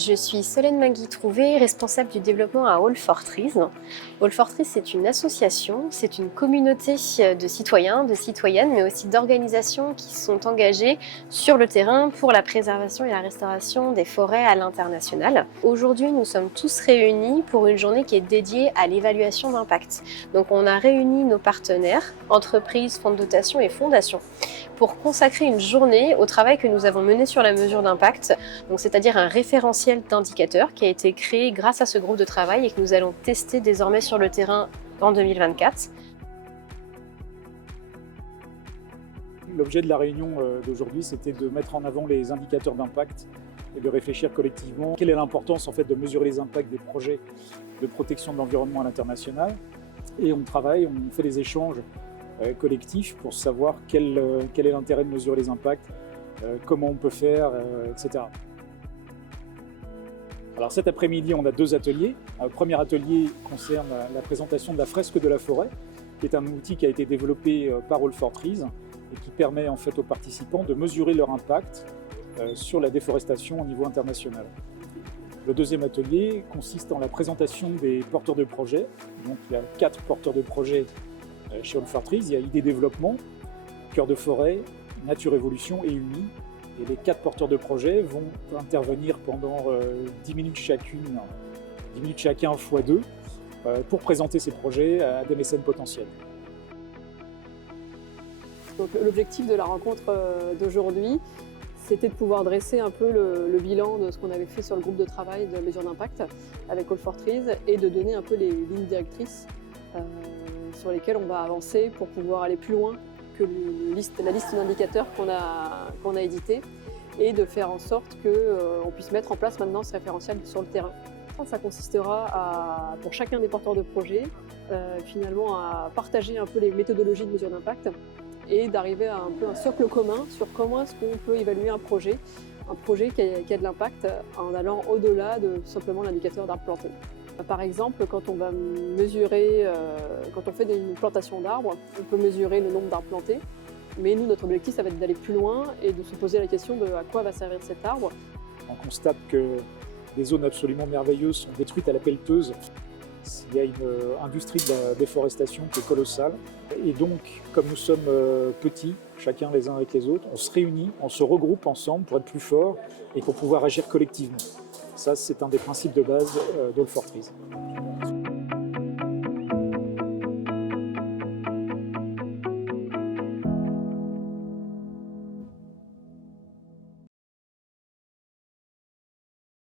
Je suis Solène Magui-Trouvé, responsable du développement à All for Trees. All for Trees, c'est une association, c'est une communauté de citoyens, de citoyennes, mais aussi d'organisations qui sont engagées sur le terrain pour la préservation et la restauration des forêts à l'international. Aujourd'hui, nous sommes tous réunis pour une journée qui est dédiée à l'évaluation d'impact. Donc on a réuni nos partenaires, entreprises, fonds de dotation et fondations, pour consacrer une journée au travail que nous avons mené sur la mesure d'impact, c'est-à-dire un référentiel d'indicateurs qui a été créé grâce à ce groupe de travail et que nous allons tester désormais sur le terrain en 2024. L'objet de la réunion d'aujourd'hui, c'était de mettre en avant les indicateurs d'impact et de réfléchir collectivement quelle est l'importance en fait de mesurer les impacts des projets de protection de l'environnement à l'international. Et on travaille, on fait des échanges collectifs pour savoir quel est l'intérêt de mesurer les impacts, comment on peut faire, etc. Alors cet après-midi, on a deux ateliers. Le premier atelier concerne la présentation de la fresque de la forêt, qui est un outil qui a été développé par All for Trees et qui permet en fait aux participants de mesurer leur impact sur la déforestation au niveau international. Le deuxième atelier consiste en la présentation des porteurs de projets. Donc il y a 4 porteurs de projets chez All for Trees. Il y a Idées Développement, Cœur de Forêt, Nature Évolution et UNI. Et les 4 porteurs de projets vont intervenir pendant 10 minutes chacune, 10 minutes chacun x 2, pour présenter ces projets à des mécènes potentiels. L'objectif de la rencontre d'aujourd'hui, c'était de pouvoir dresser un peu le bilan de ce qu'on avait fait sur le groupe de travail de mesure d'impact avec All for Trees et de donner un peu les lignes directrices sur lesquelles on va avancer pour pouvoir aller plus loin que la liste d'indicateurs qu'on a édité et de faire en sorte qu'on puisse mettre en place maintenant ce référentiel sur le terrain. Ça consistera pour chacun des porteurs de projet finalement à partager un peu les méthodologies de mesure d'impact et d'arriver à un peu un socle commun sur comment est-ce qu'on peut évaluer un projet qui a de l'impact en allant au-delà de simplement l'indicateur d'arbres plantés. Par exemple, quand on va mesurer, quand on fait une plantation d'arbres, on peut mesurer le nombre d'arbres plantés. Mais nous, notre objectif, ça va être d'aller plus loin et de se poser la question de à quoi va servir cet arbre. On constate que des zones absolument merveilleuses sont détruites à la pelleteuse. Il y a une industrie de la déforestation qui est colossale. Et donc, comme nous sommes petits, chacun les uns avec les autres, on se réunit, on se regroupe ensemble pour être plus forts et pour pouvoir agir collectivement. Ça, c'est un des principes de base d'All for Trees.